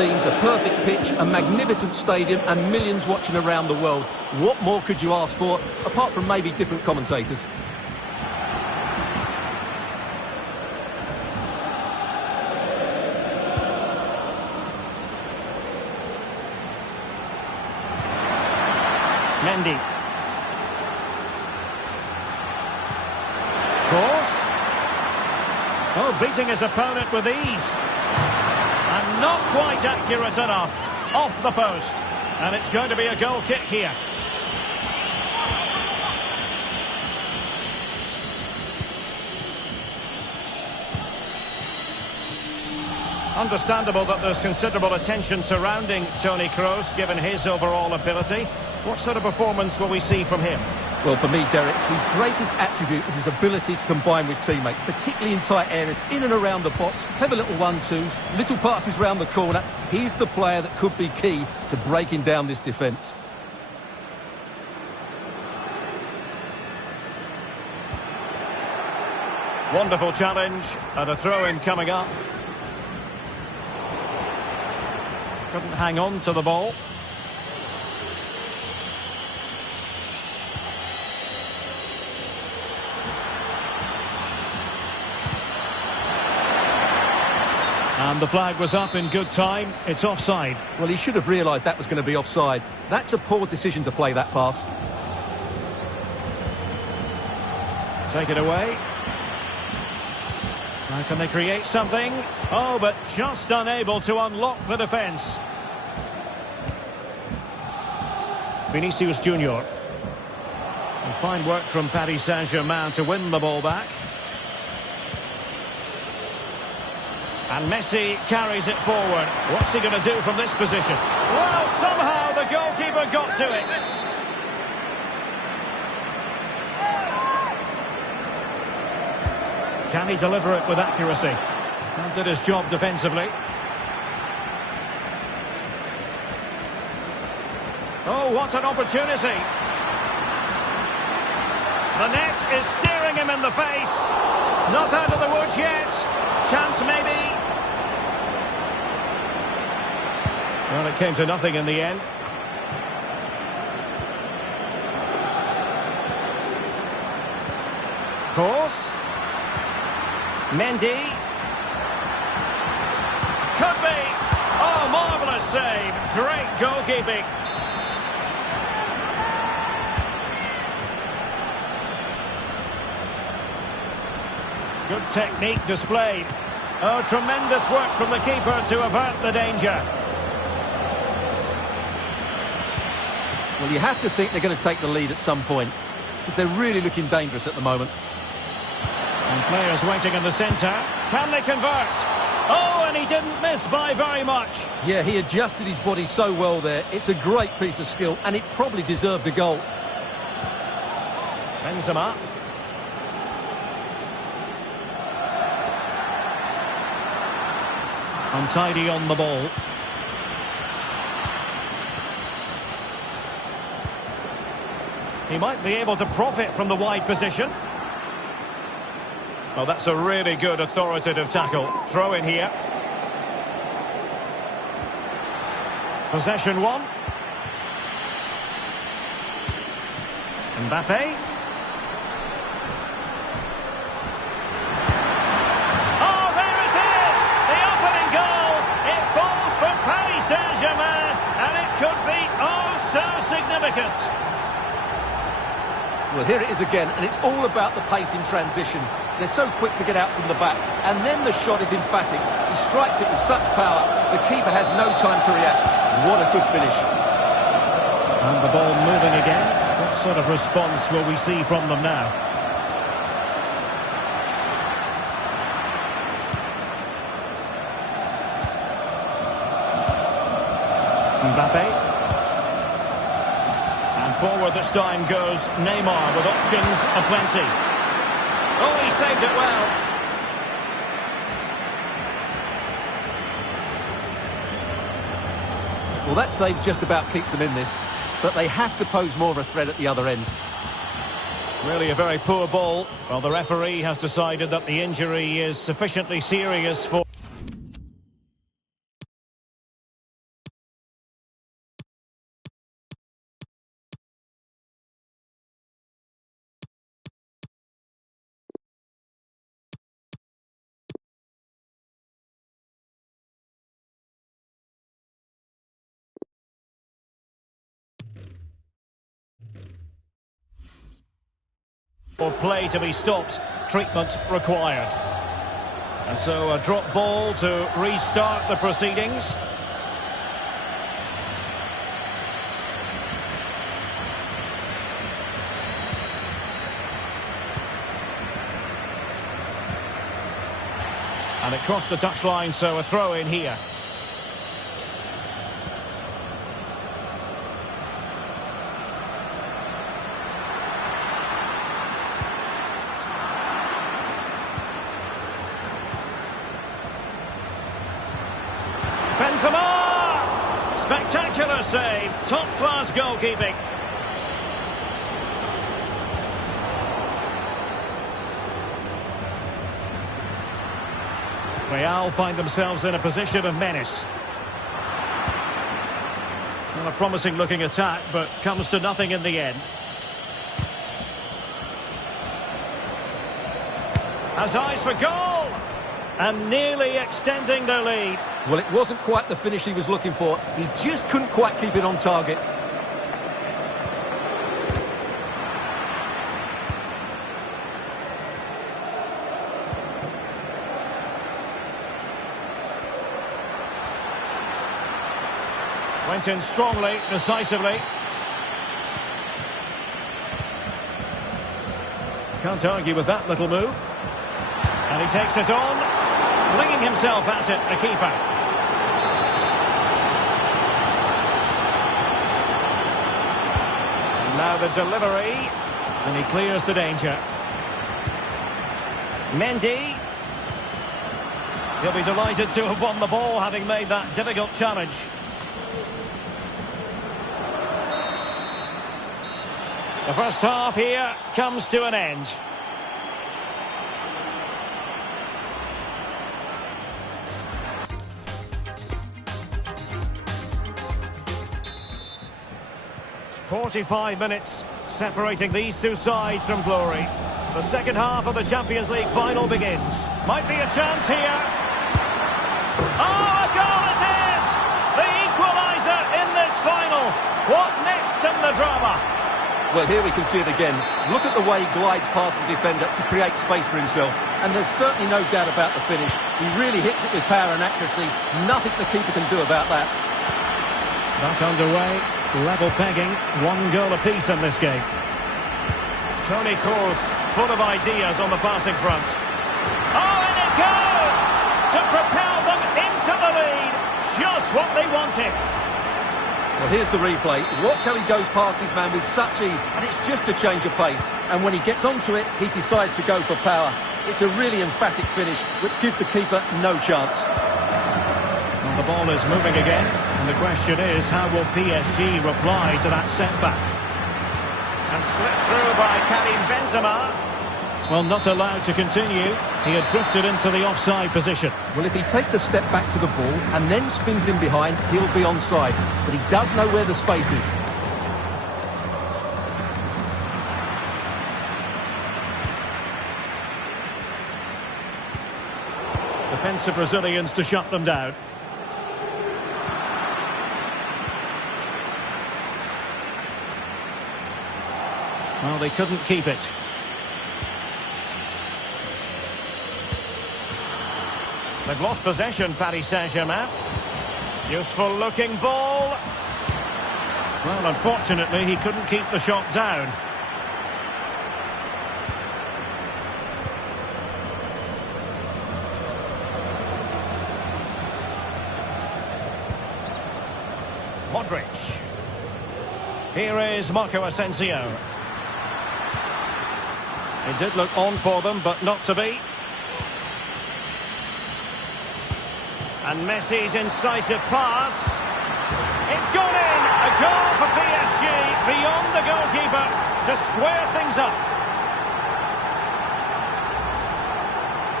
teams, a perfect pitch, a magnificent stadium and millions watching around the world. What more could you ask for, apart from maybe different commentators? Mendy. Cross. Oh, beating his opponent with ease. And not quite accurate enough. Off the post. And it's going to be a goal kick here. Understandable that there's considerable attention surrounding Toni Kroos, given his overall ability. What sort of performance will we see from him? Well, for me, Derek, his greatest attribute is his ability to combine with teammates, particularly in tight areas, in and around the box, clever little 1-2s, little passes round the corner. He's the player that could be key to breaking down this defence. Wonderful challenge, and a throw-in coming up. Couldn't hang on to the ball. And the flag was up in good time. It's offside. Well, he should have realised that was going to be offside. That's a poor decision to play that pass. Take it away. Now can they create something? Oh, but just unable to unlock the defence. Vinicius Junior. And fine work from Paris Saint-Germain to win the ball back. And Messi carries it forward. What's he going to do from this position? Well, somehow the goalkeeper got to it. Can he deliver it with accuracy? And did his job defensively. Oh, what an opportunity. The net is staring him in the face. Not out of the woods yet. Chance maybe. Well, it came to nothing in the end. Course. Mendy. Could be. Oh, marvellous save. Great goalkeeping. Good technique displayed. Oh, tremendous work from the keeper to avert the danger. Well, you have to think they're going to take the lead at some point, because they're really looking dangerous at the moment. And players waiting in the centre. Can they convert? Oh, and he didn't miss by very much. Yeah, he adjusted his body so well there. It's a great piece of skill, and it probably deserved a goal. Benzema. Untidy on the ball. He might be able to profit from the wide position. Oh, that's a really good authoritative tackle. Throw in here. Possession one. Mbappe. Oh, there it is! The opening goal. It falls for Paris Saint-Germain, and it could be oh so significant. Well, here it is again, and it's all about the pace in transition. They're so quick to get out from the back, and then the shot is emphatic. He strikes it with such power, the keeper has no time to react. What a good finish. And the ball moving again. What sort of response will we see from them now? Mbappe. Forward this time goes Neymar with options aplenty. Oh, he saved it well. Well, that save just about keeps them in this, but they have to pose more of a threat at the other end. Really a very poor ball. Well, the referee has decided that the injury is sufficiently serious for... Or play to be stopped, treatment required. And so a drop ball to restart the proceedings. And it crossed the touchline, so a throw in here. Benzema! Spectacular save, top-class goalkeeping. Real find themselves in a position of menace. Well, a promising looking attack, but comes to nothing in the end. Has eyes for goal! And nearly extending their lead. Well, it wasn't quite the finish he was looking for. He just couldn't quite keep it on target. Went in strongly, decisively. Can't argue with that little move. And he takes it on, flinging himself at it, the keeper. And now the delivery, and he clears the danger. Mendy. He'll be delighted to have won the ball, having made that difficult challenge. The first half here comes to an end. "45 minutes separating these two sides from glory. The second half of the Champions League final begins. Might be a chance here. Oh, a goal it is! The equaliser in this final. What next in the drama? Well, here we can see it again. Look at the way he glides past the defender to create space for himself. And there's certainly no doubt about the finish. He really hits it with power and accuracy. Nothing the keeper can do about that. Back underway. Level pegging. 1 goal apiece in this game. Toni Kroos, full of ideas on the passing front. Oh, and it goes! To propel them into the lead. Just what they wanted. Well, here's the replay. Watch how he goes past his man with such ease, and it's just a change of pace. And when he gets onto it, he decides to go for power. It's a really emphatic finish, which gives the keeper no chance. Well, the ball is moving again, and the question is, how will PSG reply to that setback? And slipped through by Karim Benzema. Well, not allowed to continue. He had drifted into the offside position. Well, if he takes a step back to the ball and then spins in behind, he'll be onside. But he does know where the space is. Defensive Brazilians to shut them down. Well, they couldn't keep it. They've lost possession, Paris Saint-Germain. Useful looking ball. Well, unfortunately, he couldn't keep the shot down. Modric. Here is Marco Asensio. It did look on for them, but not to be. And Messi's incisive pass. It's gone in! A goal for PSG beyond the goalkeeper to square things up.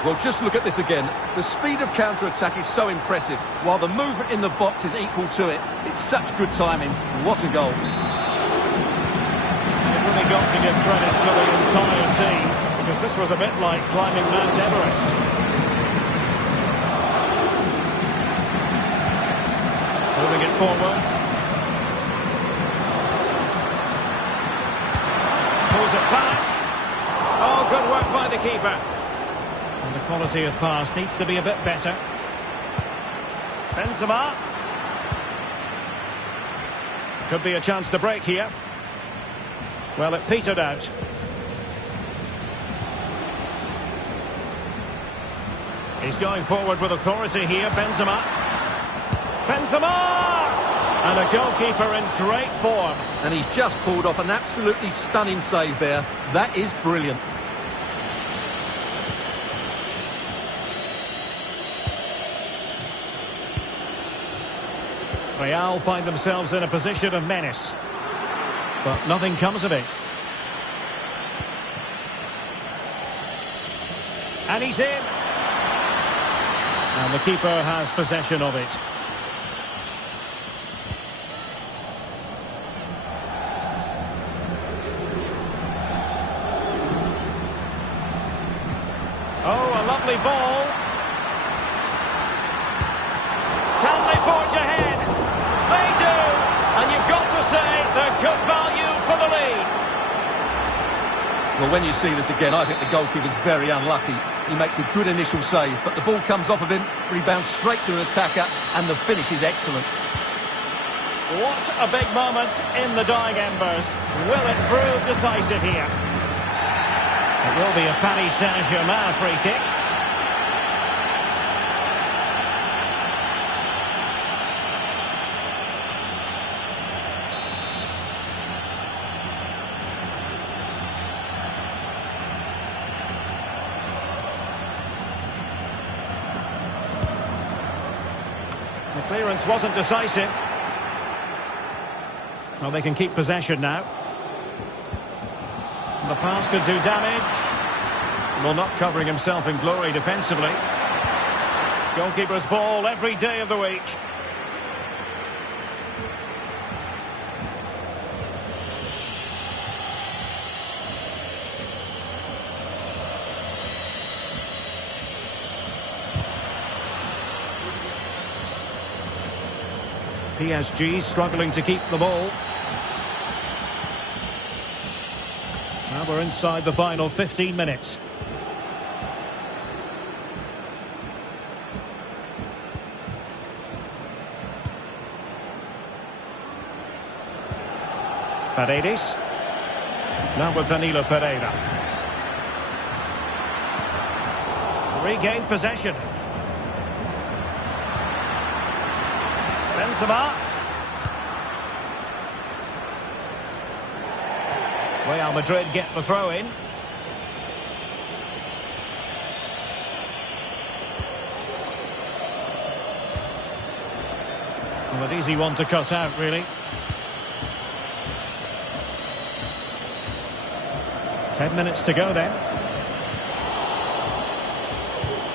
Well, just look at this again. The speed of counter-attack is so impressive, while the movement in the box is equal to it. It's such good timing. What a goal. You've really got to give credit to the entire team, because this was a bit like climbing Mount Everest. Moving it forward. Pulls it back. the keeper. And the quality of pass needs to be a bit better. Benzema. Could be a chance to break here. Well, it petered out. He's going forward with authority here, Benzema. Benzema! And a goalkeeper in great form. And he's just pulled off an absolutely stunning save there. That is brilliant. Real find themselves in a position of menace. But nothing comes of it. And he's in. And the keeper has possession of it. Oh, a lovely ball. Can they forge ahead? They do! And you've got to say they're good value for the lead. Well, when you see this again, I think the goalkeeper's very unlucky. He makes a good initial save, but the ball comes off of him, rebounds straight to an attacker, and the finish is excellent. What a big moment in the dying embers. Will it prove decisive here? It will be a Paris Saint-Germain free kick. The clearance wasn't decisive. Well, they can keep possession now. The pass could do damage. Well, not covering himself in glory defensively. Goalkeeper's ball every day of the week. PSG struggling to keep the ball. Now we're inside the final 15 minutes. Paredes. Now with Danilo Pereira. Regained possession. Benzema. Real Madrid get the throw in. Well, an easy one to cut out, really. 10 minutes to go then.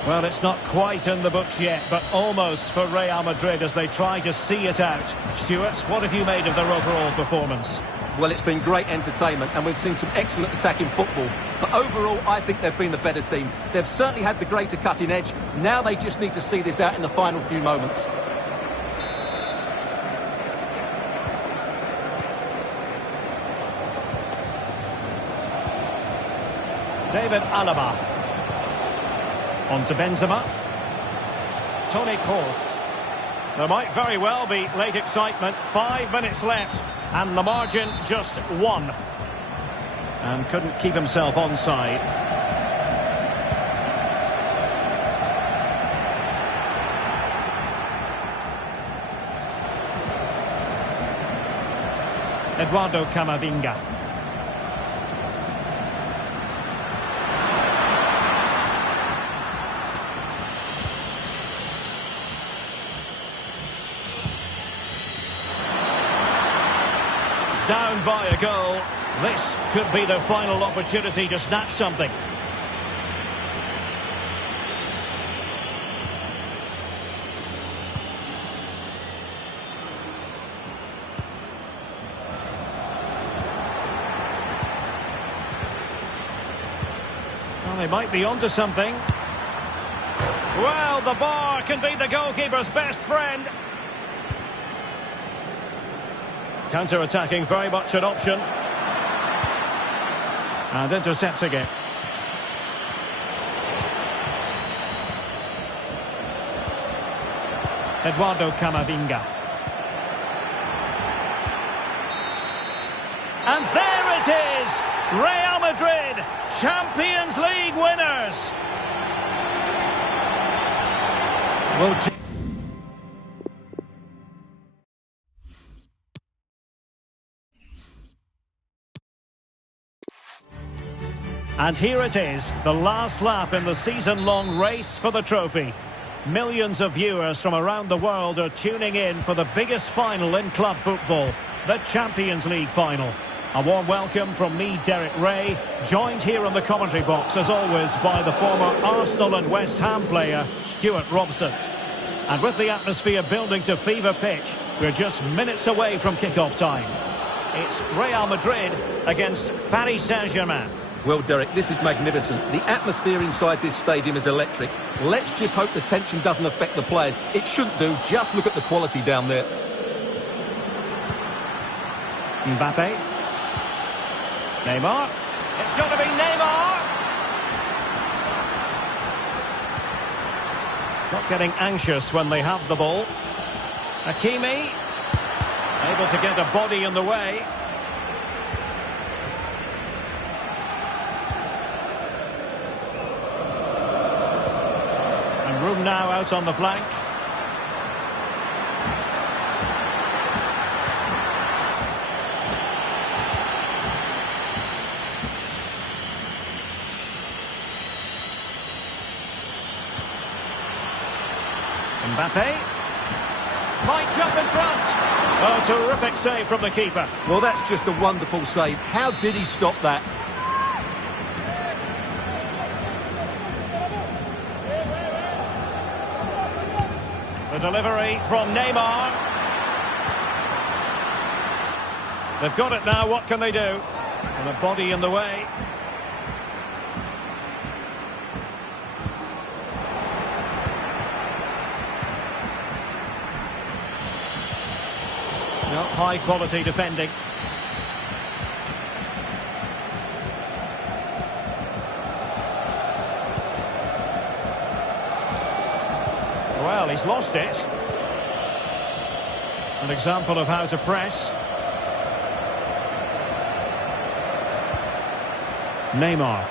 Well, it's not quite in the books yet, but almost for Real Madrid as they try to see it out. Stuart, what have you made of their overall performance? Well, it's been great entertainment, and we've seen some excellent attacking football. But overall, I think they've been the better team. They've certainly had the greater cutting edge. Now they just need to see this out in the final few moments. David Alaba. On to Benzema. Toni Kroos. There might very well be late excitement. 5 minutes left. And the margin just 1. And couldn't keep himself onside. Eduardo Camavinga. Down by a goal. This could be their final opportunity to snatch something. Well, they might be onto something. Well, the bar can be the goalkeeper's best friend. Counter-attacking, very much an option. And intercepts again. Eduardo Camavinga. And there it is! Real Madrid, Champions League winners! Well, and here it is, the last lap in the season-long race for the trophy. Millions of viewers from around the world are tuning in for the biggest final in club football, the Champions League final. A warm welcome from me, Derek Ray, joined here in the commentary box, as always, by the former Arsenal and West Ham player, Stuart Robson. And with the atmosphere building to fever pitch, we're just minutes away from kick-off time. It's Real Madrid against Paris Saint-Germain. well, Derek, this is magnificent. The atmosphere inside this stadium is electric. Let's just hope the tension doesn't affect the players. It shouldn't do. Just look at the quality down there. Mbappe. Neymar. It's got to be Neymar. Not getting anxious when they have the ball. Hakimi. Able to get a body in the way. And room now out on the flank. Mbappe. Might jump in front. Oh, terrific save from the keeper. Well, that's just a wonderful save. How did he stop that? The delivery from Neymar. They've got it now. What can they do? And a body in the way. High quality defending. Well, he's lost it. An example of how to press. Neymar.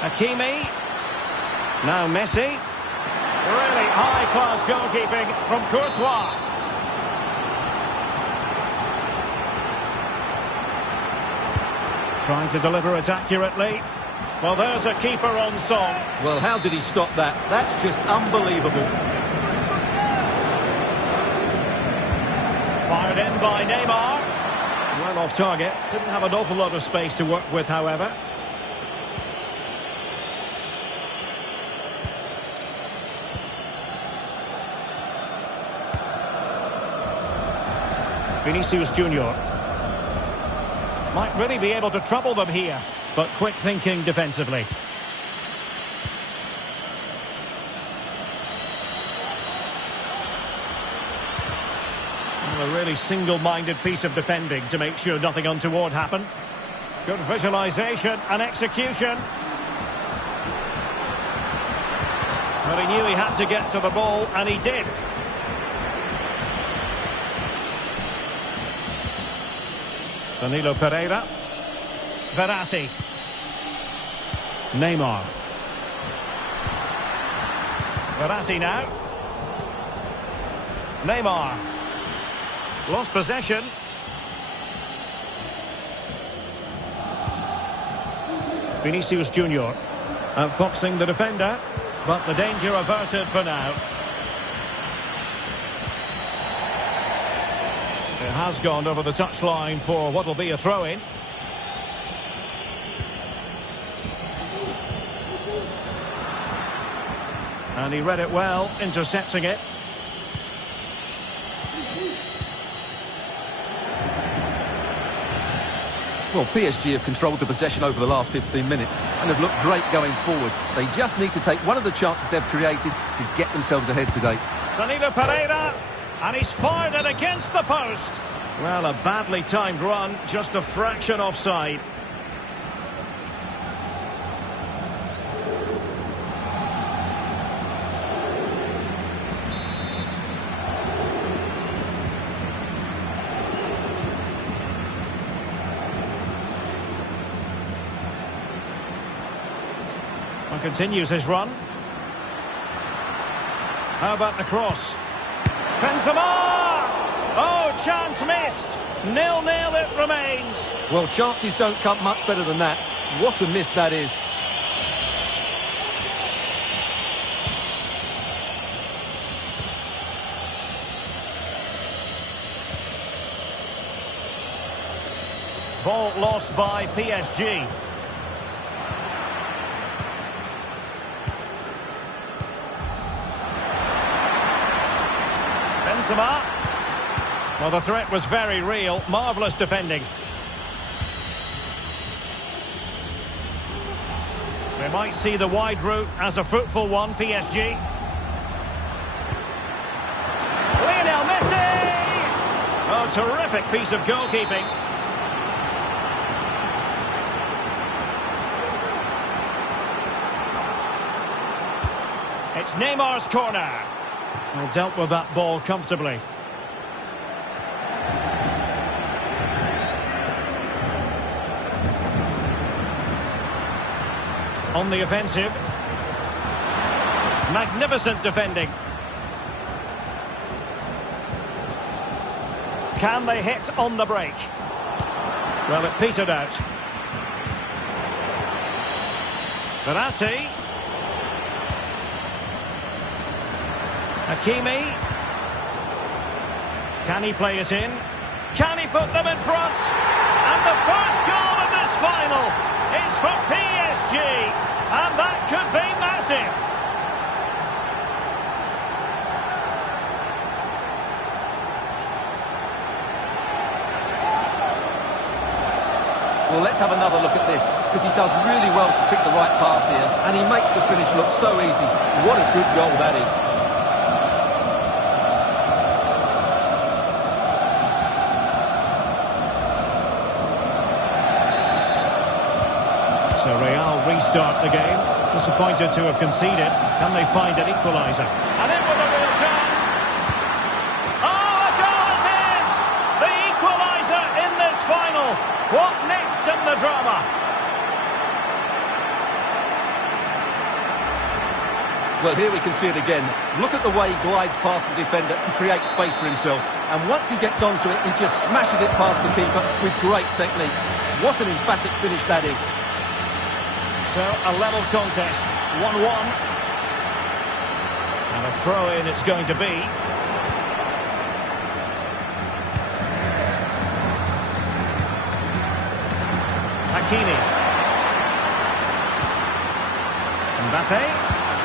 Hakimi. Now Messi. Really high-class goalkeeping from Courtois. Trying to deliver it accurately. Well, there's a keeper on song. Well, how did he stop that? That's just unbelievable. Fired in by Neymar. Well off target. Didn't have an awful lot of space to work with, however. Vinicius Junior might really be able to trouble them here, but quick thinking defensively. Well, a really single-minded piece of defending to make sure nothing untoward happened. Good visualization and execution. But he knew he had to get to the ball, and he did. Danilo Pereira. Verratti. Neymar. Verratti now. Neymar. Lost possession. Vinicius Junior. Outfoxing the defender, but the danger averted for now. It has gone over the touchline for what will be a throw-in. And he read it well, intercepting it. Well, PSG have controlled the possession over the last 15 minutes and have looked great going forward. They just need to take one of the chances they've created to get themselves ahead today. Danilo Pereira. And he's fired it against the post. Well, a badly timed run, just a fraction offside. continues his run. How about the cross? Benzema! Oh, chance missed. 0-0 it remains. Well, chances don't come much better than that. What a miss that is. Ball lost by PSG. Benzema. Well, the threat was very real. Marvellous defending. They might see the wide route as a fruitful one, PSG. Lionel Messi! Oh, terrific piece of goalkeeping. It's Neymar's corner. Well, dealt with that ball comfortably. On the offensive. Magnificent defending. Can they hit on the break? Well, it petered out. Verratti. Hakimi. Can he play it in? Can he put them in front? And the first goal of this final is for PSG. And that could be massive. Well, let's have another look at this, because he does really well to pick the right pass here, and he makes the finish look so easy. What a good goal that is. So Real restart the game. Disappointed to have conceded. Can they find an equaliser? And in with a real chance. Oh, a goal it is! The equaliser in this final. What next in the drama? Well, here we can see it again. Look at the way he glides past the defender to create space for himself. And once he gets onto it, he just smashes it past the keeper with great technique. What an emphatic finish that is. So, a level contest, 1-1. And a throw-in it's going to be. Hakimi. Mbappe.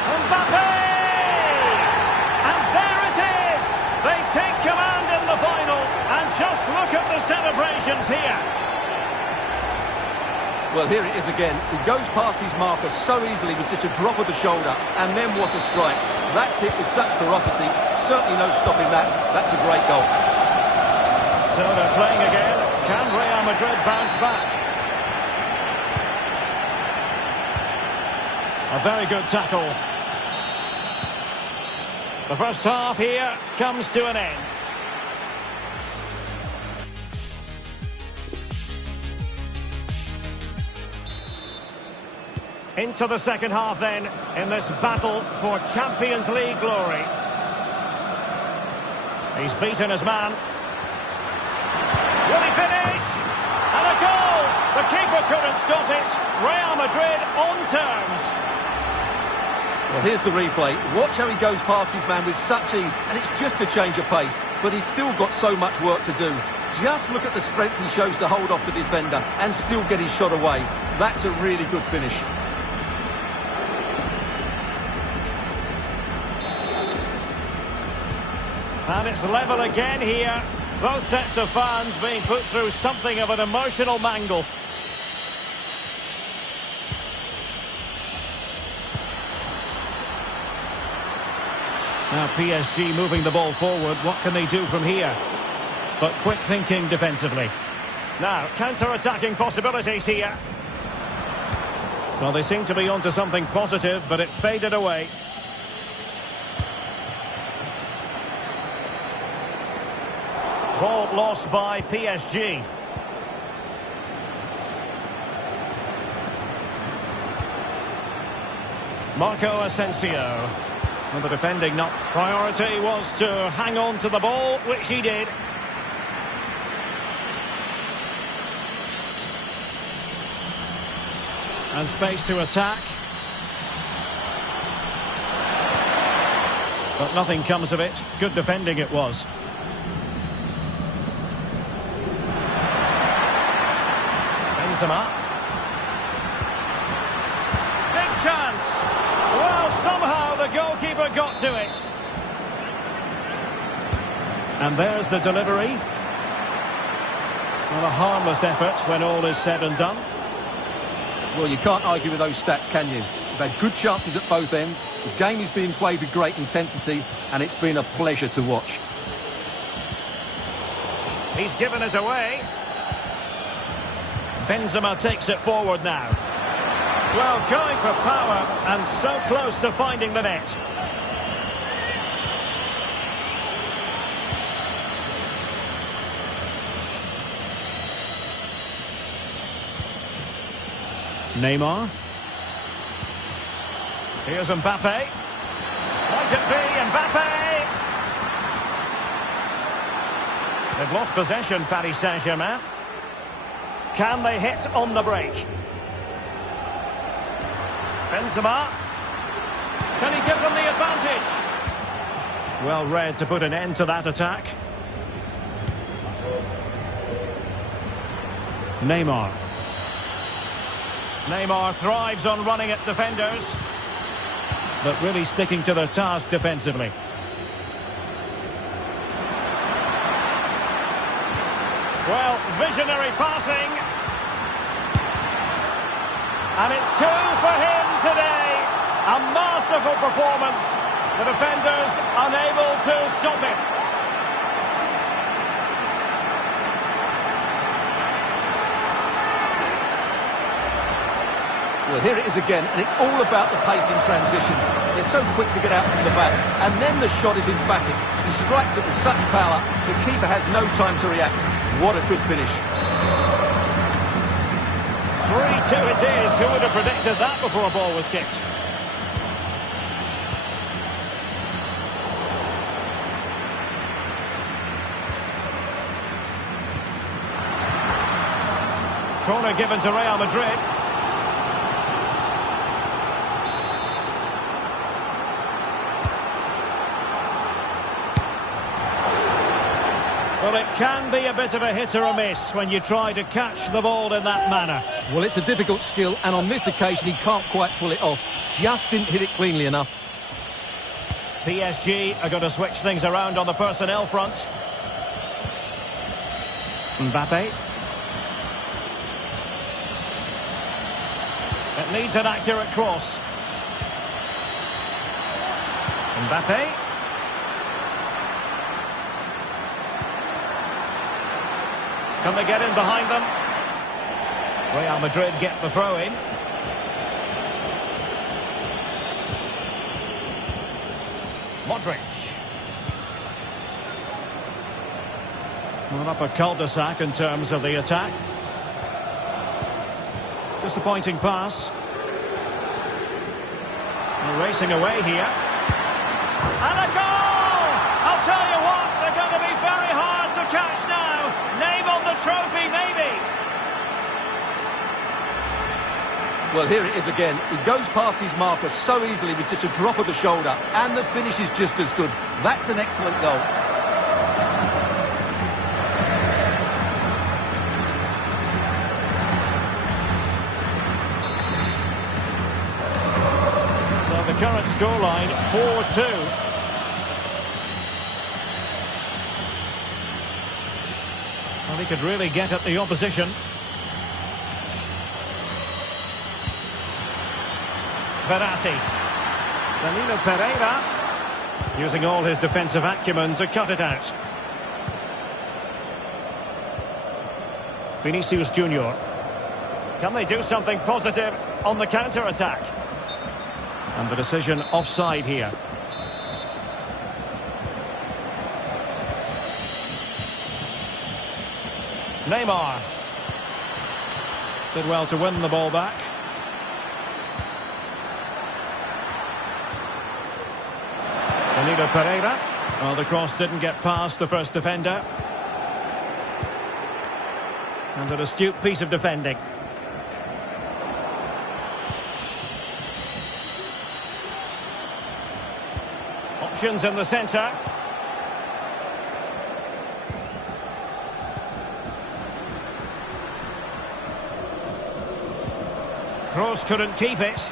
Mbappe! And there it is! They take command in the final. And just look at the celebrations here. Well, here it is again. He goes past his marker so easily with just a drop of the shoulder. And then what a strike. That's hit with such ferocity. Certainly no stopping that. That's a great goal. So they're playing again. Can Real Madrid bounce back? A very good tackle. The first half here comes to an end. Into the second half then, in this battle for Champions League glory. He's beaten his man. Will he finish? And a goal! The keeper couldn't stop it. Real Madrid on terms. Well, here's the replay. Watch how he goes past his man with such ease, and it's just a change of pace. But he's still got so much work to do. Just look at the strength he shows to hold off the defender and still get his shot away. That's a really good finish. And it's level again here. Both sets of fans being put through something of an emotional mangle. Now PSG moving the ball forward. What can they do from here? But quick thinking defensively. Now, counter-attacking possibilities here. Well, they seem to be onto something positive, but it faded away. Ball lost by PSG. Marco Asensio. Well, the defending not priority was to hang on to the ball, which he did. And space to attack. But nothing comes of it. Good defending it was. Benzema. Big chance. Well, somehow the goalkeeper got to it. And there's the delivery. Well, a harmless effort when all is said and done. Well, you can't argue with those stats, can you? They've had good chances at both ends. The game is being played with great intensity, and it's been a pleasure to watch. He's given us away. Benzema takes it forward now. Well, going for power, and so close to finding the net. Neymar. Here's Mbappe. Might it be Mbappe? They've lost possession, Paris Saint-Germain. Can they hit on the break? Benzema. Can he give them the advantage? Well read to put an end to that attack. Neymar. Neymar thrives on running at defenders, but really sticking to their task defensively. Well, visionary passing. And it's 2 for him today. A masterful performance. The defenders unable to stop him. Well, here it is again, and it's all about the pace in transition. They're so quick to get out from the back, and then the shot is emphatic. He strikes it with such power, the keeper has no time to react. What a good finish. 3-2 it is. Who would have predicted that before a ball was kicked? Corner given to Real Madrid. Well, it can be a bit of a hit or a miss when you try to catch the ball in that manner. Well, it's a difficult skill, and on this occasion he can't quite pull it off. Just didn't hit it cleanly enough. PSG are going to switch things around on the personnel front. Mbappe. It needs an accurate cross. Mbappe. Can they get in behind them? Real Madrid get the throw in. Modric. Well, up a cul-de-sac in terms of the attack. Disappointing pass. They're racing away here. And a goal! I'll tell you what, they're going to be very hard to catch now. Name on the trophy, maybe. Well, here it is again. He goes past his marker so easily with just a drop of the shoulder, and the finish is just as good. That's an excellent goal. So the current scoreline, 4-2. Well, he could really get at the opposition. Verratti. Danilo Pereira. Using all his defensive acumen to cut it out. Vinicius Junior. Can they do something positive on the counter-attack? And the decision offside here. Neymar. Did well to win the ball back. Pereira. Well, the cross didn't get past the first defender. And an astute piece of defending. Options in the centre. Kroos couldn't keep it.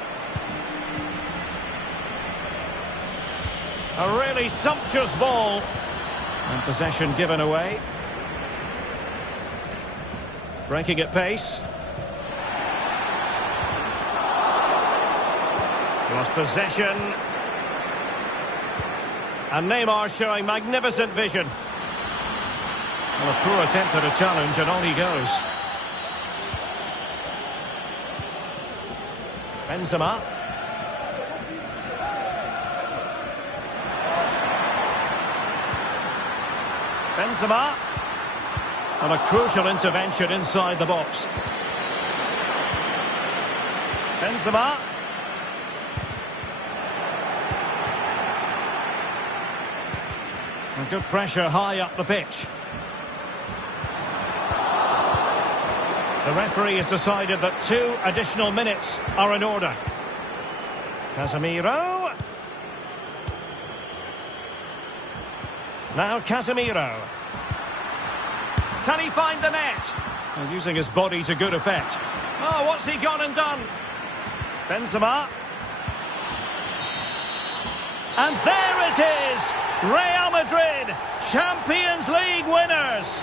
A really sumptuous ball. And possession given away. Breaking at pace. Lost possession. And Neymar showing magnificent vision. Well, a poor attempt at a challenge, and on he goes. Benzema. Benzema. And a crucial intervention inside the box. Benzema. And good pressure high up the pitch. The referee has decided that 2 additional minutes are in order. Casemiro. Now Casemiro. Can he find the net? And using his body to good effect. Oh, what's he gone and done? Benzema. And there it is! Real Madrid, Champions League winners!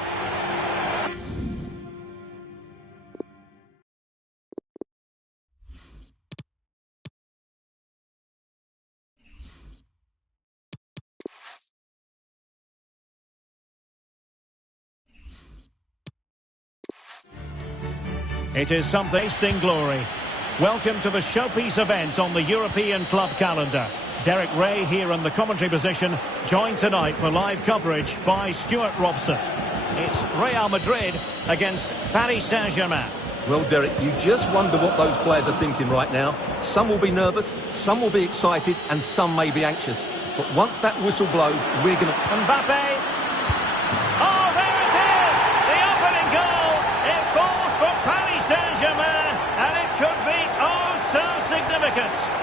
It is something tasting glory. Welcome to the showpiece event on the European club calendar. Derek Ray here in the commentary position, joined tonight for live coverage by Stuart Robson. It's Real Madrid against Paris Saint-Germain. Well, Derek, you just wonder what those players are thinking right now. Some will be nervous, some will be excited, and some may be anxious. But once that whistle blows, we're going to... Mbappe. Oh, there it is! The opening goal. It falls for Paris Saint-Germain, and it could be oh so significant.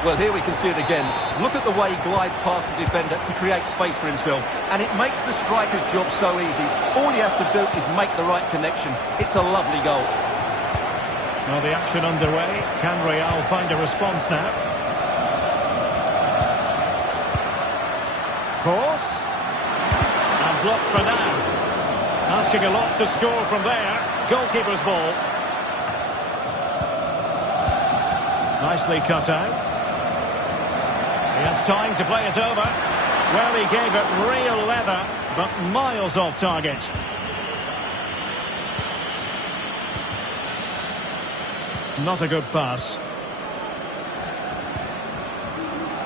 Well, here we can see it again. Look at the way he glides past the defender to create space for himself. And it makes the striker's job so easy. All he has to do is make the right connection. It's a lovely goal. Well, the action underway. Can Real find a response now? Cross. And blocked for now. Asking a lot to score from there. Goalkeeper's ball. Nicely cut out. He has time to play it over. Well, he gave it real leather, but miles off target. Not a good pass.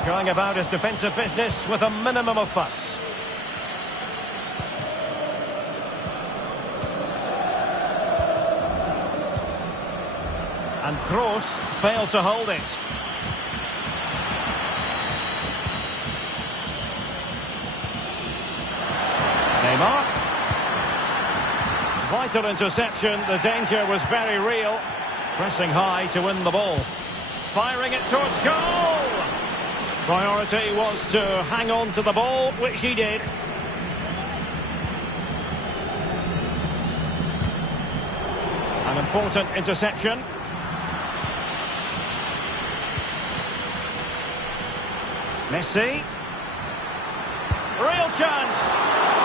Going about his defensive business with a minimum of fuss. And Kroos failed to hold it. Neymar. Vital interception. The danger was very real. Pressing high to win the ball. Firing it towards goal. Priority was to hang on to the ball, which he did. An important interception. Messi. Real chance.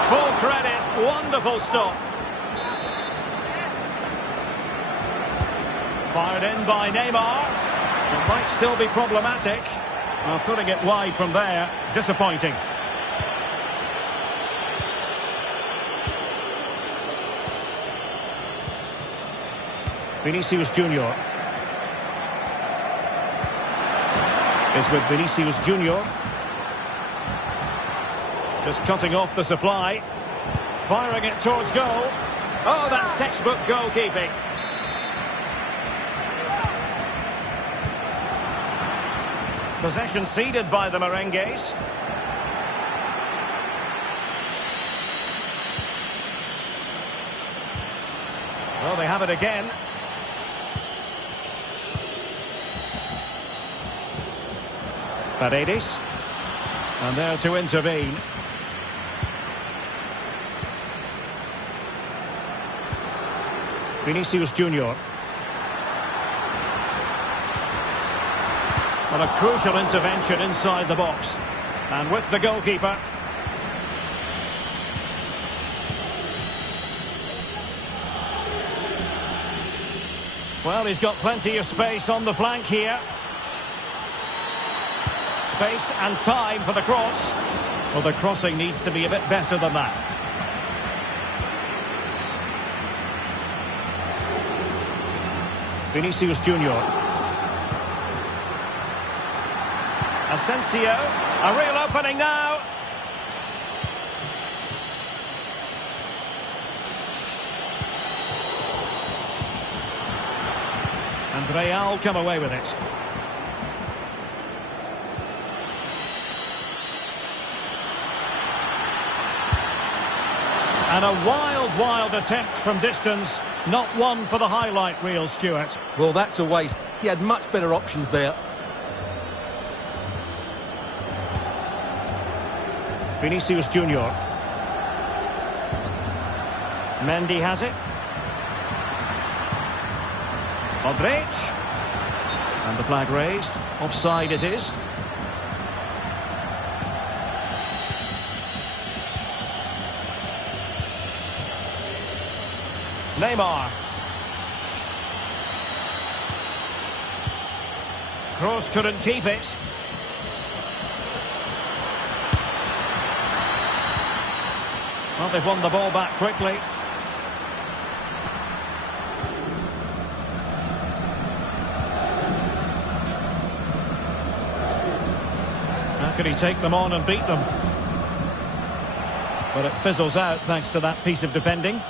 Full credit. Wonderful stop. Fired in by Neymar. It might still be problematic. Putting it wide from there. Disappointing. Vinicius Junior. Is with Vinicius Junior. Just cutting off the supply. Firing it towards goal. Oh, that's textbook goalkeeping. Possession ceded by the Merengues. Well, they have it again. Paredes. And there to intervene. Vinicius Junior. Well, a crucial intervention inside the box. And with the goalkeeper. Well, he's got plenty of space on the flank here. Space and time for the cross. Well, the crossing needs to be a bit better than that. Vinicius Junior. Asensio. A real opening now. And Real come away with it. And a wild attempt from distance. Not one for the highlight reel, Stuart. Well, that's a waste. He had much better options there. Vinicius Junior. Mendy has it. Modric. And the flag raised. Offside it is. Neymar. Kroos couldn't keep it. Well, they've won the ball back quickly. How could he take them on and beat them? But it fizzles out thanks to that piece of defending.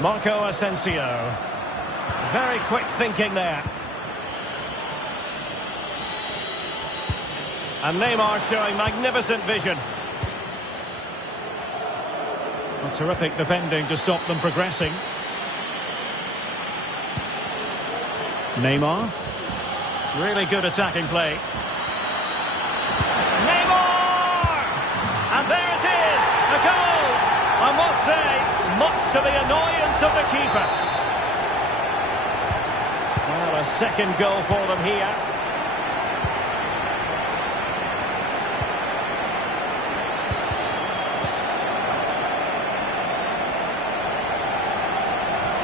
Marco Asensio. Very quick thinking there. And Neymar showing magnificent vision. A terrific defending to stop them progressing. Neymar. Really good attacking play. Neymar! And there it is! A goal! I must say, much to the annoyance of the keeper. Well, a second goal for them here.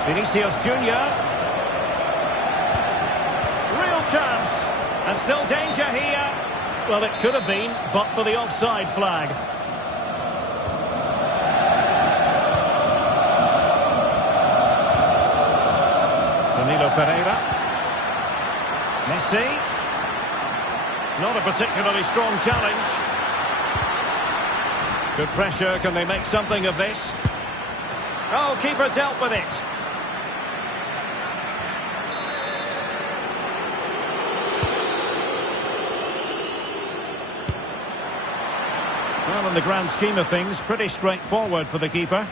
Vinicius Junior. Real chance. And still danger here. Well, it could have been, but for the offside flag. Danilo Pereira. Messi. Not a particularly strong challenge. Good pressure. Can they make something of this? Oh, keeper dealt with it. Well, in the grand scheme of things, pretty straightforward for the keeper.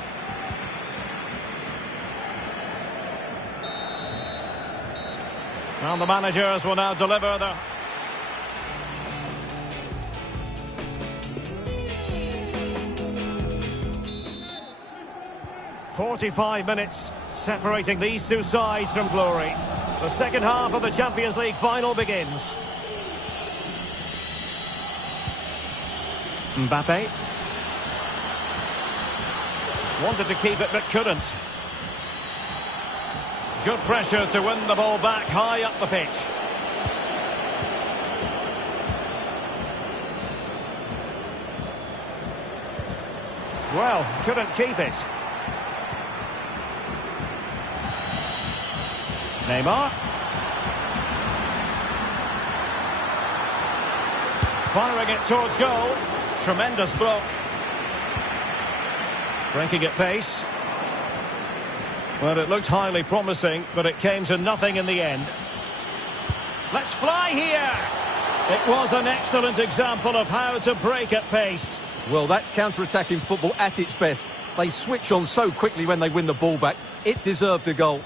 Well, the managers will now deliver the... ...45 minutes separating these two sides from glory. The second half of the Champions League final begins. Mbappe. Wanted to keep it but couldn't. Good pressure to win the ball back high up the pitch. Well, couldn't keep it. Neymar. Firing it towards goal. Tremendous block. Breaking at pace. Well, it looked highly promising, but it came to nothing in the end. Let's fly here! It was an excellent example of how to break at pace. Well, that's counter-attacking football at its best. They switch on so quickly when they win the ball back. It deserved a goal.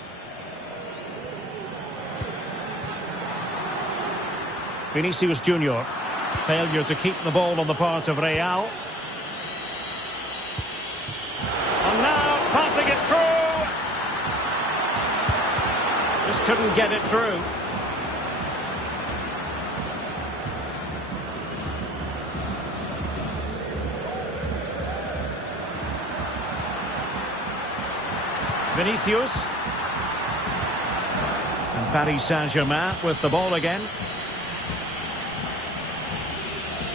Vinicius Junior. Failure to keep the ball on the part of Real. And now passing it through. Just couldn't get it through. Vinicius. And Paris Saint-Germain with the ball again.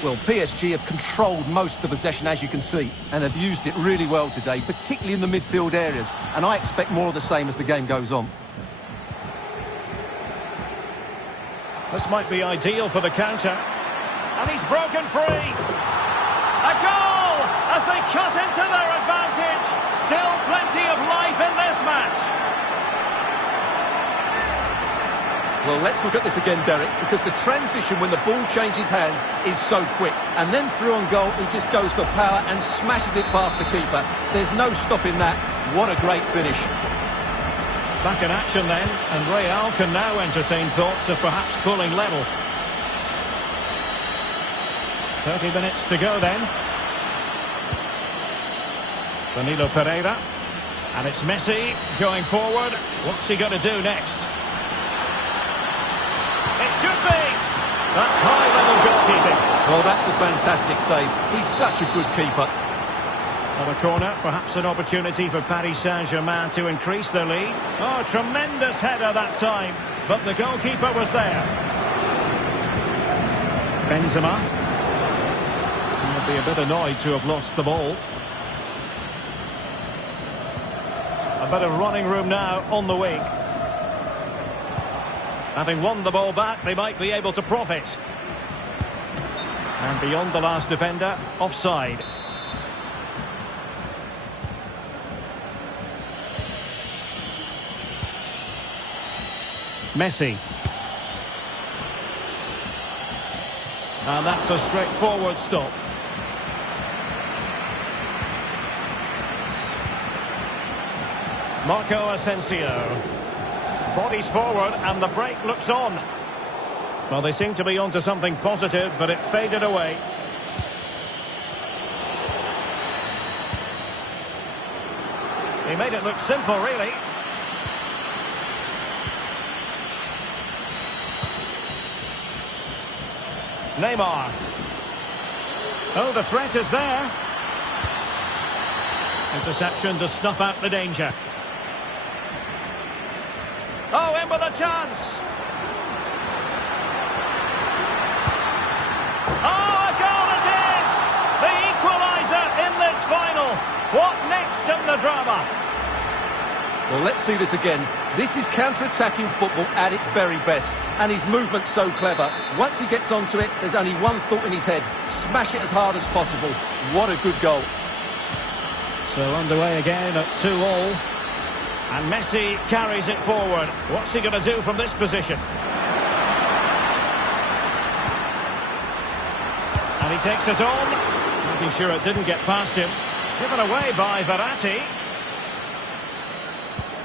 Well, PSG have controlled most of the possession, as you can see, and have used it really well today, particularly in the midfield areas. And I expect more of the same as the game goes on. This might be ideal for the counter. And he's broken free. A goal as they cut into their advantage. Still plenty of life in this match. Well, let's look at this again, Derek, because the transition when the ball changes hands is so quick. And then through on goal, he just goes for power and smashes it past the keeper. There's no stopping that. What a great finish. Back in action then, and Real can now entertain thoughts of perhaps pulling level. 30 minutes to go then. Danilo Pereira. And it's Messi going forward. What's he going to do next? It should be. That's high-level goalkeeping. Well, that's a fantastic save. He's such a good keeper. On a corner, perhaps an opportunity for Paris Saint-Germain to increase their lead. Oh, tremendous header that time, but the goalkeeper was there. Benzema. He'll be a bit annoyed to have lost the ball. A bit of running room now on the wing. Having won the ball back, they might be able to profit. And beyond the last defender, offside. Messi. And that's a straightforward stop. Marco Asensio. Bodies forward and the break looks on. Well, they seem to be onto something positive, but it faded away. He made it look simple, really. Neymar. Oh, the threat is there. Interception to snuff out the danger. Oh, in with a chance. Oh, a goal it is! The equaliser in this final. What next in the drama? Well, let's see this again. This is counter-attacking football at its very best. And his movement's so clever. Once he gets onto it, there's only one thought in his head. Smash it as hard as possible. What a good goal. So underway again at 2-2. And Messi carries it forward. What's he going to do from this position? And he takes it on. Making sure it didn't get past him. Given away by Verratti.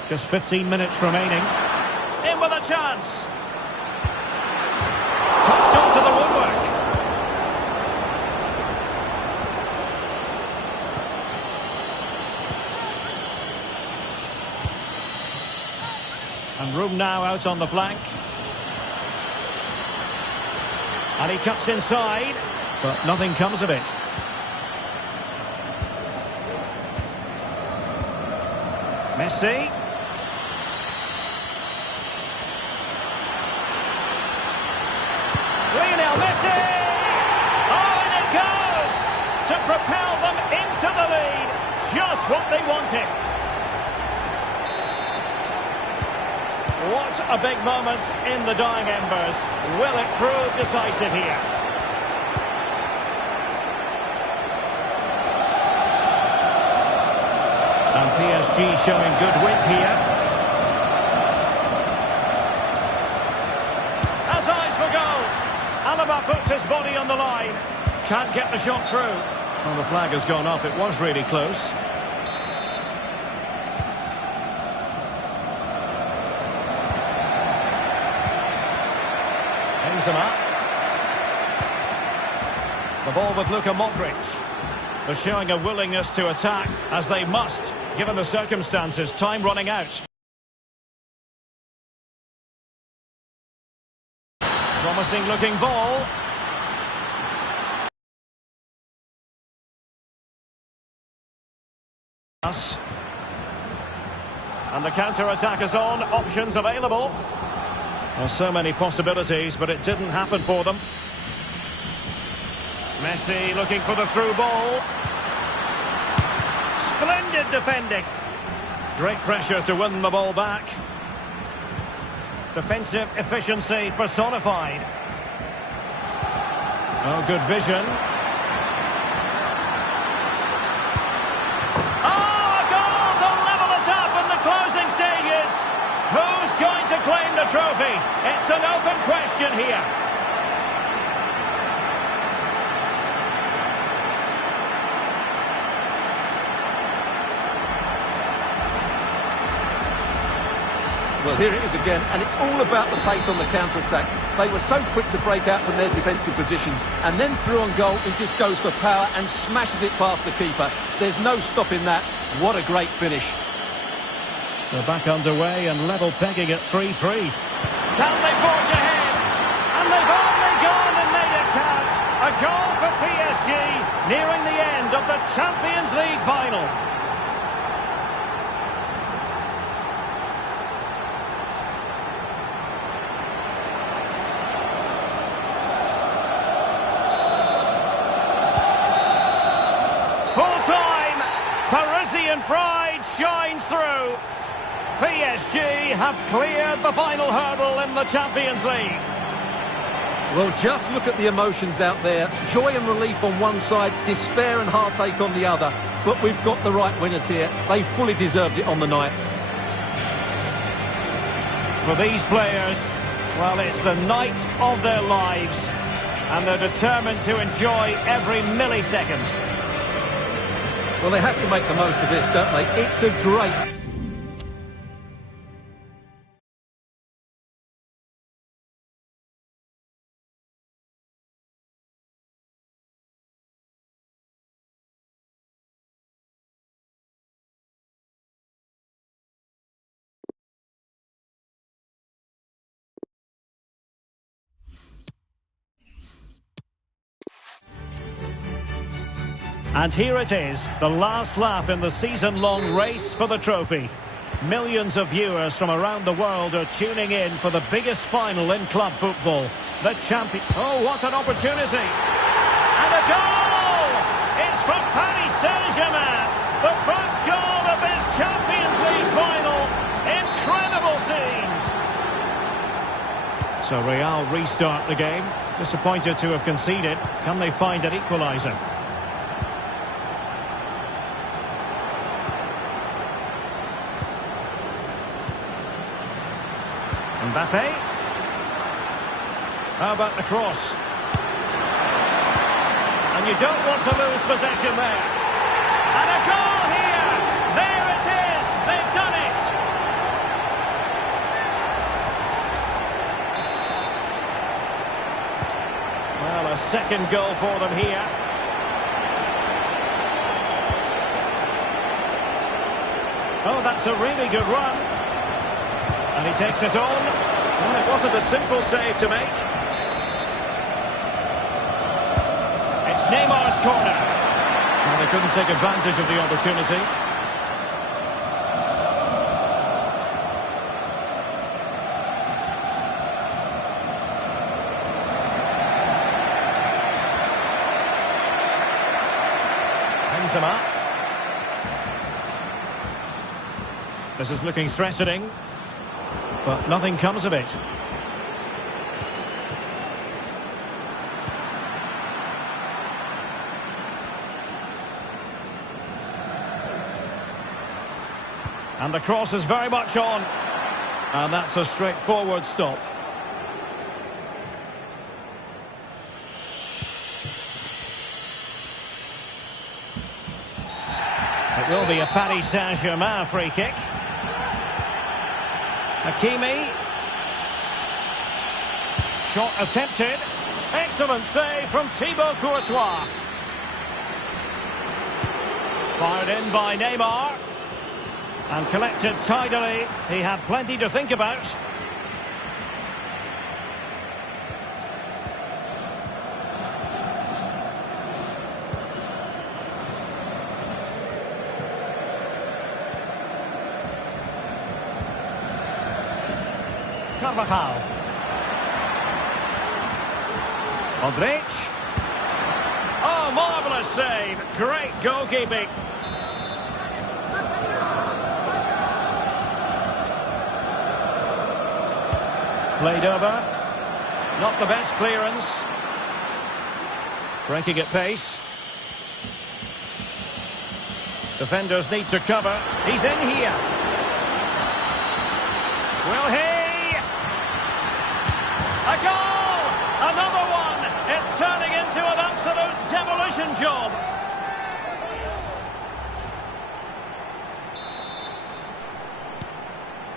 Just 15 minutes remaining. In with a chance. Touched onto the woodwork. And room now out on the flank. And he cuts inside, but nothing comes of it. Messi. Lionel Messi! Oh, and it goes! To propel them into the lead. Just what they wanted. What a big moment in the dying embers. Will it prove decisive here? And PSG PSG showing good width here. Has eyes for goal. Alaba puts his body on the line. Can't get the shot through. Well, the flag has gone up. It was really close. Benzema. The ball with Luka Modric. They're showing a willingness to attack, as they must, given the circumstances. Time running out. Promising looking ball. And the counter-attack is on. Options available. Well, so many possibilities, but it didn't happen for them. Messi looking for the through ball. Splendid defending. Great pressure to win the ball back. Defensive efficiency personified. Oh, good vision. Oh, a goal to level us up in the closing stages. Who's going to claim the trophy? It's an open question here. Well, here it is again, and it's all about the pace on the counter-attack. They were so quick to break out from their defensive positions, and then through on goal, he just goes for power and smashes it past the keeper. There's no stopping that. What a great finish. So back underway and level pegging at 3-3. Can they forge ahead? And they've only gone and made it count. A goal for PSG, nearing the end of the Champions League final. Full-time, Parisian pride shines through. PSG have cleared the final hurdle in the Champions League. Well, just look at the emotions out there. Joy and relief on one side, despair and heartache on the other. But we've got the right winners here. They fully deserved it on the night. For these players, well, it's the night of their lives. And they're determined to enjoy every millisecond. Well, they have to make the most of this, don't they? It's a great... And here it is, the last lap in the season-long race for the trophy. Millions of viewers from around the world are tuning in for the biggest final in club football. The champion... Oh, what an opportunity! And a goal! It's from Paris Saint-Germain. The first goal of this Champions League final. Incredible scenes! So Real restart the game. Disappointed to have conceded. Can they find an equaliser? Mbappe. How about the cross? And you don't want to lose possession there. And a goal here! There it is! They've done it! Well, a second goal for them here. Oh, that's a really good run. And he takes it on. Well, it wasn't a simple save to make. It's Neymar's corner. Well, they couldn't take advantage of the opportunity. Benzema. This is looking threatening. But nothing comes of it. And the cross is very much on. And that's a straightforward stop. It will be a Paris Saint-Germain free kick. Hakimi. Shot attempted. Excellent save from Thibaut Courtois. Fired in by Neymar. And collected tidily. He had plenty to think about. Carvajal. Modric. Oh, marvellous save. Great goalkeeping. Played over. Not the best clearance. Breaking at pace. Defenders need to cover. He's in here. Will he? A goal! Another one! It's turning into an absolute demolition job.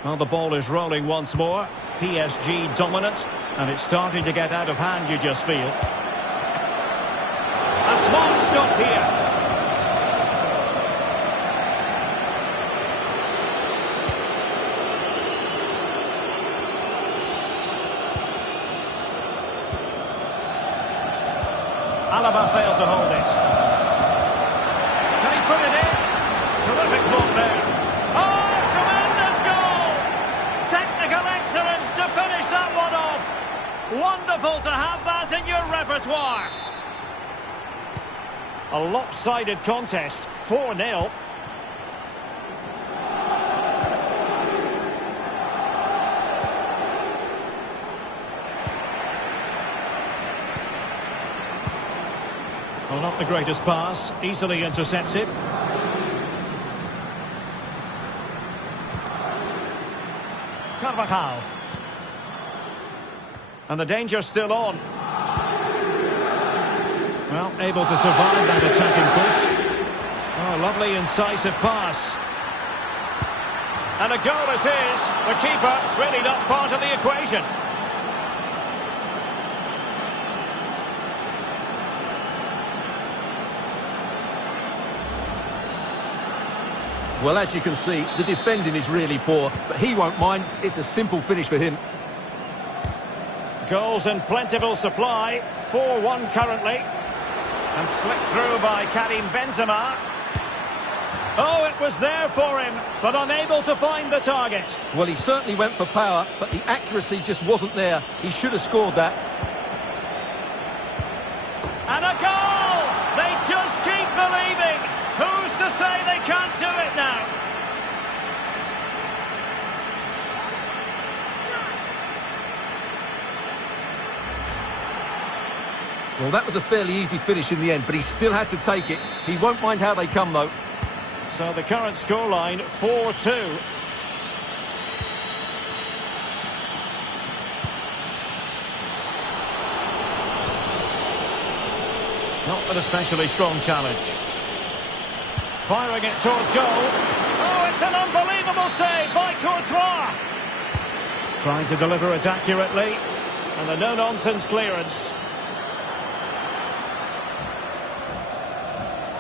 Well, the ball is rolling once more. PSG dominant, and it's starting to get out of hand, you just feel. A smart stop here. Alaba failed to hold it. Can he put it in? Terrific block there. Oh, tremendous goal! Technical excellence to finish that one off. Wonderful to have that in your repertoire. A lopsided contest, 4-0. Well, not the greatest pass, easily intercepted. Carvajal. And the danger's still on. Well, able to survive that attacking push. Oh, lovely incisive pass. And a goal it is. The keeper really not part of the equation. Well, as you can see, the defending is really poor, but he won't mind. It's a simple finish for him. Goals in plentiful supply. 4-1 currently. And slipped through by Karim Benzema. Oh, it was there for him, but unable to find the target. Well, he certainly went for power, but the accuracy just wasn't there. He should have scored that. And a goal! They just keep believing. Who's to say they can't do it now? Well, that was a fairly easy finish in the end, but he still had to take it. He won't mind how they come, though. So the current scoreline, 4-2. Not an especially strong challenge. Firing it towards goal. Oh, it's an unbelievable save by Courtois. Trying to deliver it accurately. And a no-nonsense clearance.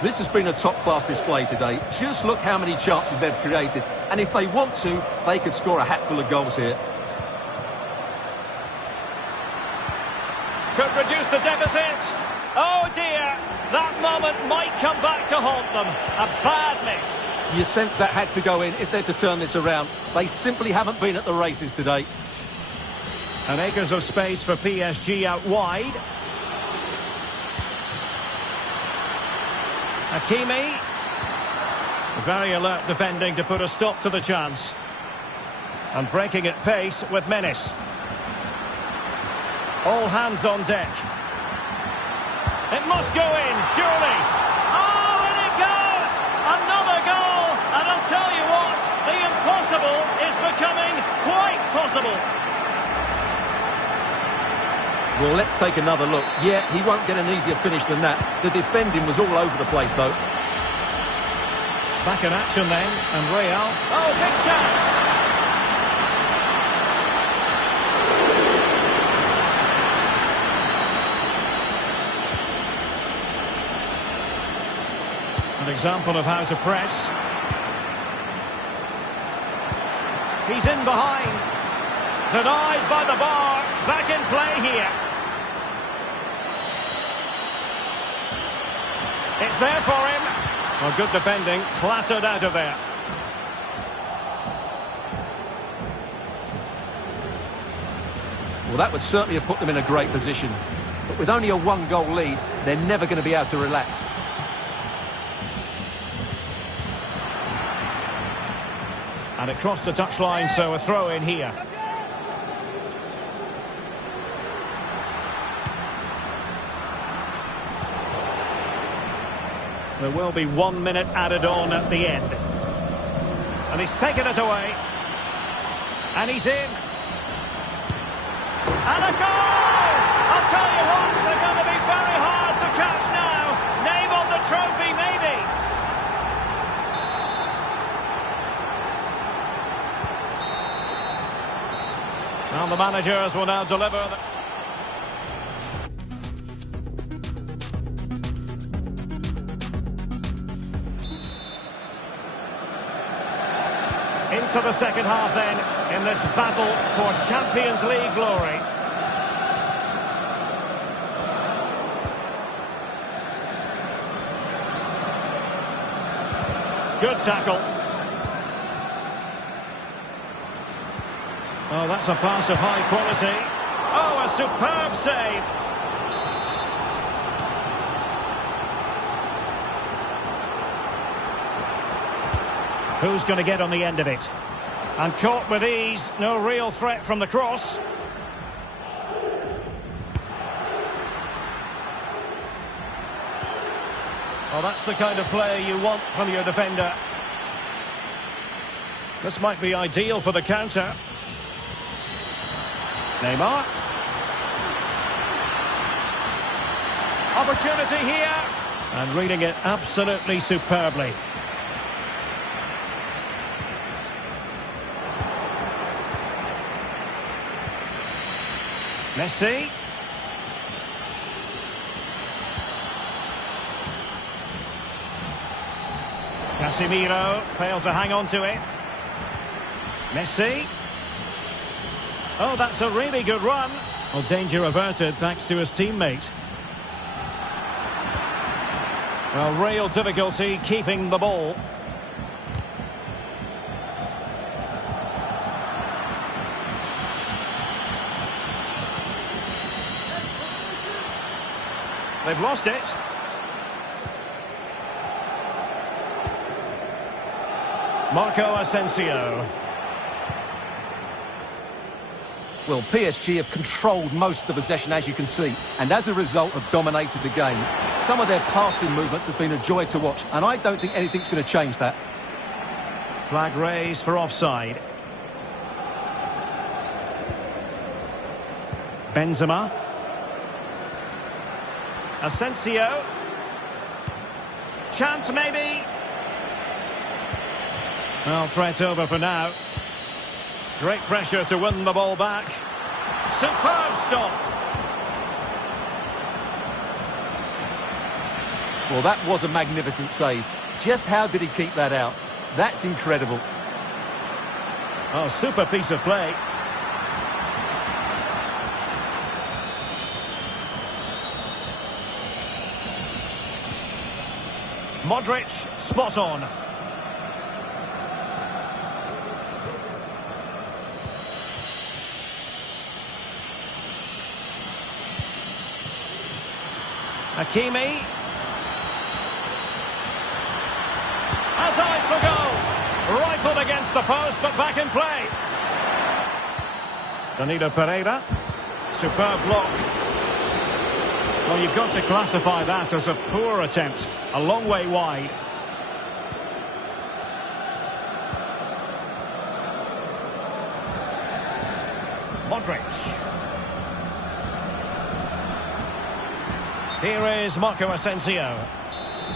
This has been a top-class display today. Just look how many chances they've created. And if they want to, they could score a hatful of goals here. Could reduce the deficit. Oh dear, that moment might come back to haunt them. A bad miss. You sense that had to go in if they're to turn this around. They simply haven't been at the races today. And acres of space for PSG out wide. Hakimi. Very alert defending to put a stop to the chance. And breaking at pace with menace. All hands on deck. It must go in, surely. Oh, and it goes! Another goal! And I'll tell you what, the possible. Well, let's take another look. Yeah, he won't get an easier finish than that. The defending was all over the place, though. Back in action then, and Real. Oh, big chance! An example of how to press. He's in behind. Denied by the bar. Back in play here. It's there for him. Well, good defending. Clattered out of there. Well, that would certainly have put them in a great position. But with only a one-goal lead, they're never going to be able to relax. And it crossed the touchline, so a throw in here. There will be 1 minute added on at the end. And he's taken it away. And he's in. And a goal! I'll tell you what, they're going to be very hard to catch now. Name on the trophy, maybe. Well, the managers will now deliver. Into the second half then, in this battle for Champions League glory. Good tackle. Oh, that's a pass of high quality. Oh, a superb save. Who's going to get on the end of it? And caught with ease. No real threat from the cross. Oh, that's the kind of player you want from your defender. This might be ideal for the counter. Neymar. Opportunity here. And reading it absolutely superbly. Messi. Casemiro failed to hang on to it. Messi. Oh, that's a really good run. Well, danger averted thanks to his teammate. Well, real difficulty keeping the ball. They've lost it. Marco Asensio. Well, PSG have controlled most of the possession, as you can see, and as a result have dominated the game. Some of their passing movements have been a joy to watch, and I don't think anything's going to change that. Flag raised for offside. Benzema. Asensio. Chance maybe. Well, threat over for now. Great pressure to win the ball back. Superb stop. Well, that was a magnificent save. Just how did he keep that out? That's incredible. Oh, super piece of play. Modric, spot on. Hakimi. Has eyes for goal. Rifled against the post, but back in play. Danilo Pereira. Superb block. Well, you've got to classify that as a poor attempt. A long way wide. Modric. Here is Marco Asensio.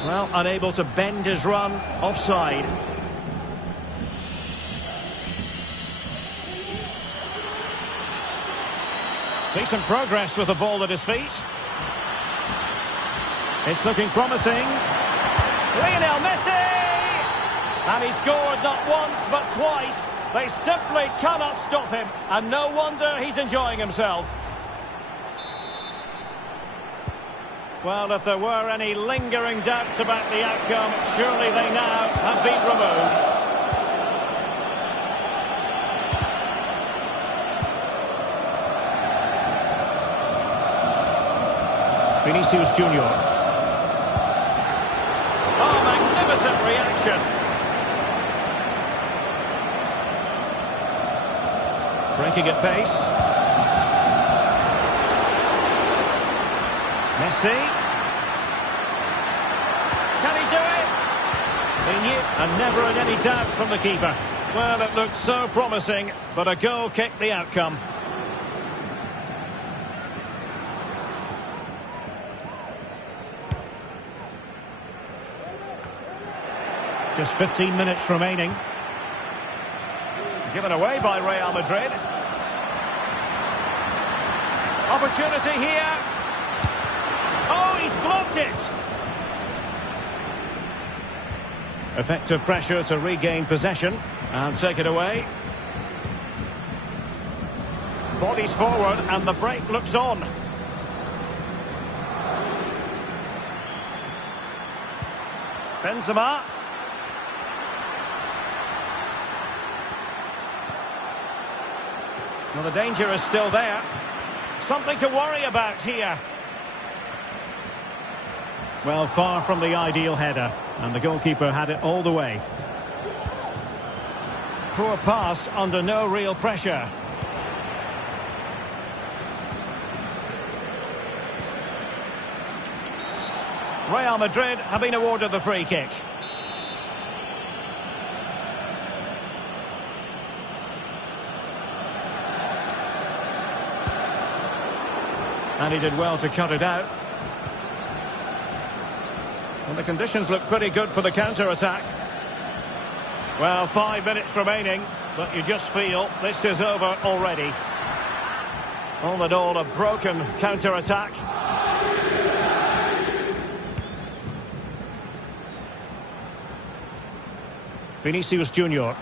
Well, unable to bend his run, offside. Decent progress with the ball at his feet. It's looking promising. Lionel Messi! And he scored not once but twice. They simply cannot stop him. And no wonder he's enjoying himself. Well, if there were any lingering doubts about the outcome, surely they now have been removed. Vinicius Junior. Oh, magnificent reaction. Breaking at pace. Messi. Can he do it? He knew, and never had any doubt from the keeper. Well, it looked so promising, but a goal kicked the outcome. Just 15 minutes remaining. Given away by Real Madrid. Opportunity here. Oh, he's blocked it. Effective pressure to regain possession and take it away. Bodies forward and the break looks on. Benzema. Well, the danger is still there. Something to worry about here. Well, far from the ideal header, and the goalkeeper had it all the way. Poor pass under no real pressure. Real Madrid have been awarded the free kick. And he did well to cut it out. And the conditions look pretty good for the counter-attack. Well, 5 minutes remaining, but you just feel this is over already. All in all, a broken counter-attack. Vinicius Junior.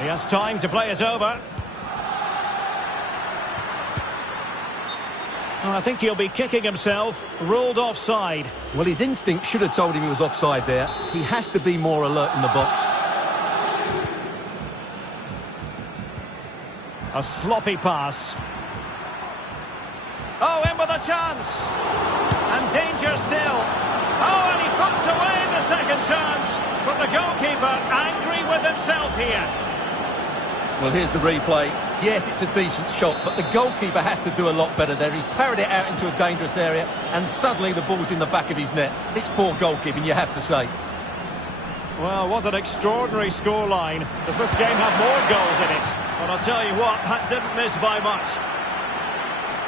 He has time to play it over. Oh, I think he'll be kicking himself. Ruled offside. Well, his instinct should have told him he was offside there. He has to be more alert in the box. A sloppy pass. Oh, in with a chance. And danger still. Oh, and he puts away the second chance. But the goalkeeper angry with himself here. Well, here's the replay. Yes, it's a decent shot, but the goalkeeper has to do a lot better there. He's parried it out into a dangerous area, and suddenly the ball's in the back of his net. It's poor goalkeeping, you have to say. Well, what an extraordinary scoreline. Does this game have more goals in it? But I'll tell you what, that didn't miss by much.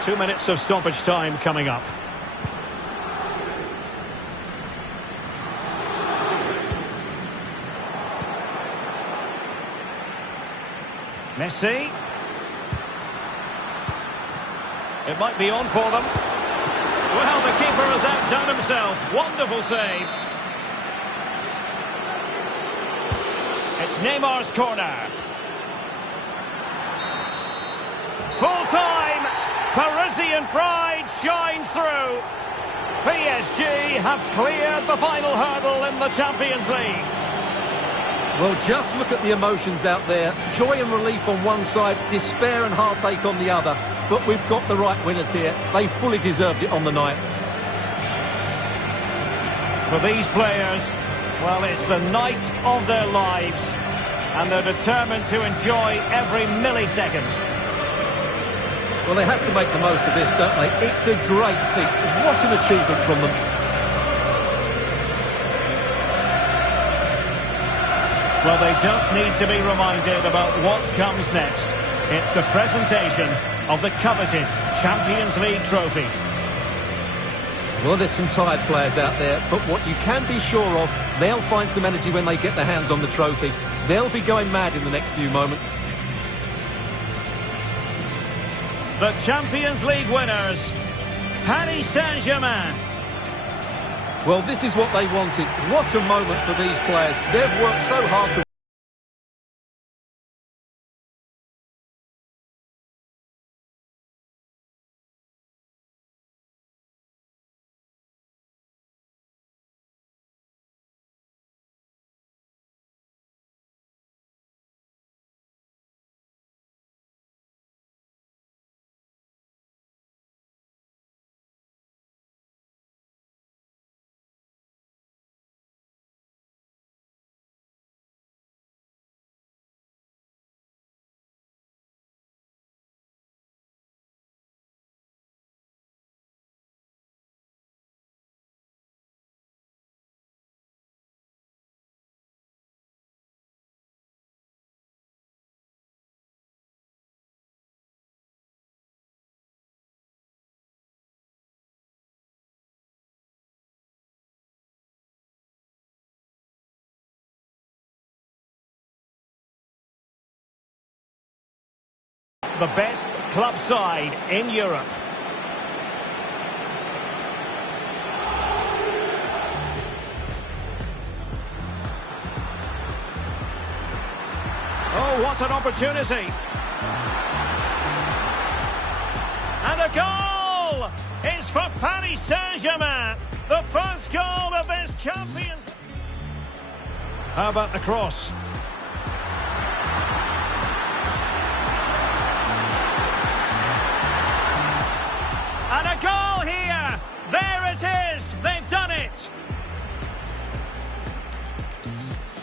2 minutes of stoppage time coming up. Messi. It might be on for them. Well, the keeper has outdone himself. Wonderful save. It's Neymar's corner. Full time. Parisian pride shines through. PSG have cleared the final hurdle in the Champions League. Well, just look at the emotions out there. Joy and relief on one side, despair and heartache on the other. But we've got the right winners here. They fully deserved it on the night. For these players, well, it's the night of their lives. And they're determined to enjoy every millisecond. Well, they have to make the most of this, don't they? It's a great feat. What an achievement from them. Well, they don't need to be reminded about what comes next. It's the presentation of the coveted Champions League trophy. Well, there's some tired players out there, but what you can be sure of, they'll find some energy when they get their hands on the trophy. They'll be going mad in the next few moments. The Champions League winners, Paris Saint-Germain. Well, this is what they wanted. What a moment for these players. They've worked so hard to... The best club side in Europe. Oh, what an opportunity. And a goal! It's for Paris Saint-Germain. The first goal of this Champions. How about the cross? And a goal here! There it is!